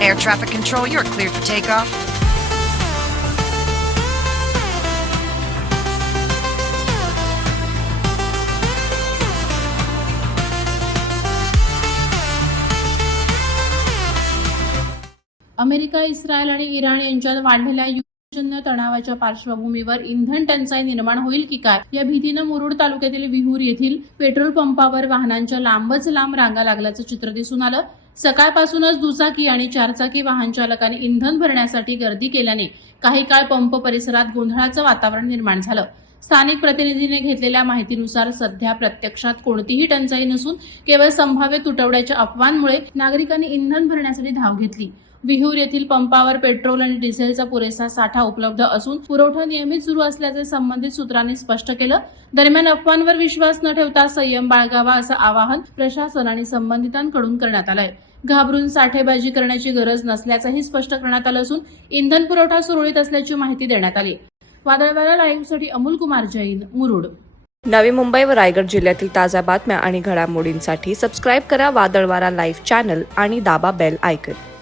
air traffic control. You're cleared for takeoff. America, Israel आणि Iran यांच्यात वाढलेल्या युद्धजन्य तणावाच्या पार्श्वभूमीवर इंधन टंचाई निर्माण होईल की काय या भीतीनं मुरुड तालुक्यातील विहूर येथील पेट्रोल पंपावर वाहनांच्या लांबच लांब रांगा लागल्याचं चित्र दिसून आलं. सकाळपासूनच दुचाकी आणि चारचाकी वाहन चालकांनी इंधन भरण्यासाठी गर्दी केल्याने काही काळ पंप परिसरात गोंधळाचं वातावरण निर्माण झालं. स्थानिक प्रतिनिधीने घेतलेल्या माहितीनुसार सध्या प्रत्यक्षात कोणतीही टंचाई नसून केवळ संभाव्य तुटवड्याच्या अफवांमुळे नागरिकांनी इंधन भरण्यासाठी धाव घेतली. विहूर येथील पंपावर पेट्रोल आणि डिझेलचा पुरेसा साठा उपलब्ध असून पुरवठा नियमित सुरू असल्याचे संबंधित सूत्रांनी स्पष्ट केलं. दरम्यान अफवांवर विश्वास न ठेवता संयम बाळगावा असं आवाहन प्रशासन आणि संबंधितांकडून करण्यात आलंय. घाबरून साठेबाजी करण्याची गरज नसल्याचंही स्पष्ट करण्यात आलं असून इंधन पुरवठा सुरळीत असल्याची माहिती देण्यात आली. वादळवारा लाईव्हसाठी अमोल कुमार जैन, मुरुड. नवी मुंबई व रायगड जिल्ह्यातील ताज्या बातम्या आणि घडामोडींसाठी सबस्क्राईब करा वादळवारा लाईव्ह चॅनल आणि दाबा बेल आयकॉन.